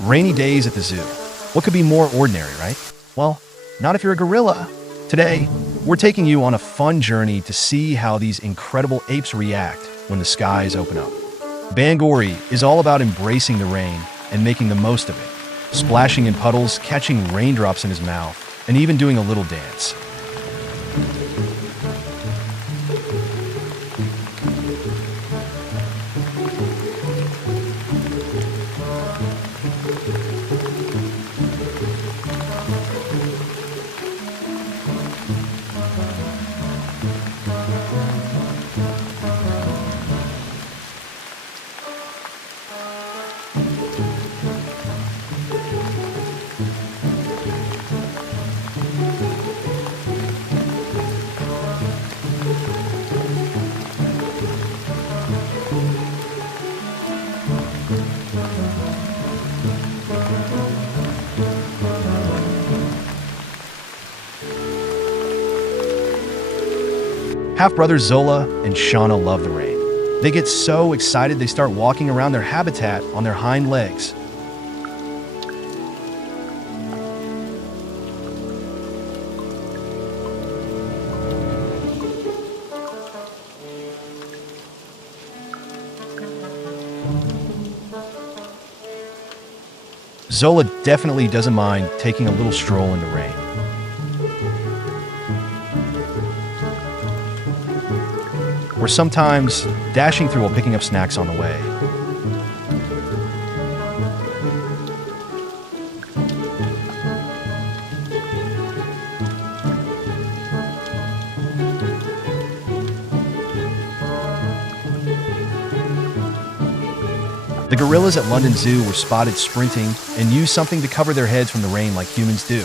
Rainy days at the zoo. What could be more ordinary, right? Well, not if you're a gorilla. Today, we're taking you on a fun journey to see how these incredible apes react when the skies open up. Bangori is all about embracing the rain and making the most of it, splashing in puddles, catching raindrops in his mouth, and even doing a little dance. Half-brothers Zola and Shauna love the rain. They get so excited they start walking around their habitat on their hind legs. Zola definitely doesn't mind taking a little stroll in the rain. Or sometimes dashing through while picking up snacks on the way. The gorillas at London Zoo were spotted sprinting and used something to cover their heads from the rain like humans do.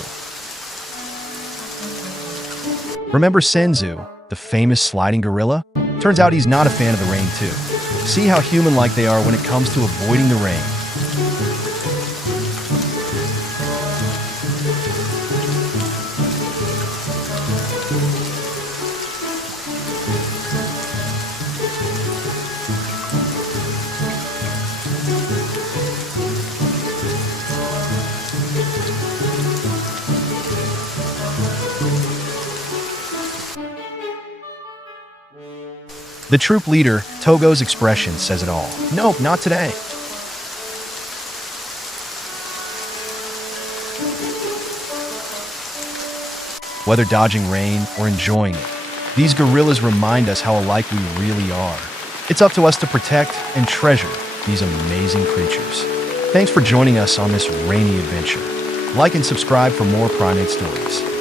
Remember Senzu, the famous sliding gorilla? Turns out he's not a fan of the rain too. See how human-like they are when it comes to avoiding the rain. The troop leader, Togo's expression says it all. Nope, not today. Whether dodging rain or enjoying it, these gorillas remind us how alike we really are. It's up to us to protect and treasure these amazing creatures. Thanks for joining us on this rainy adventure. Like and subscribe for more primate stories.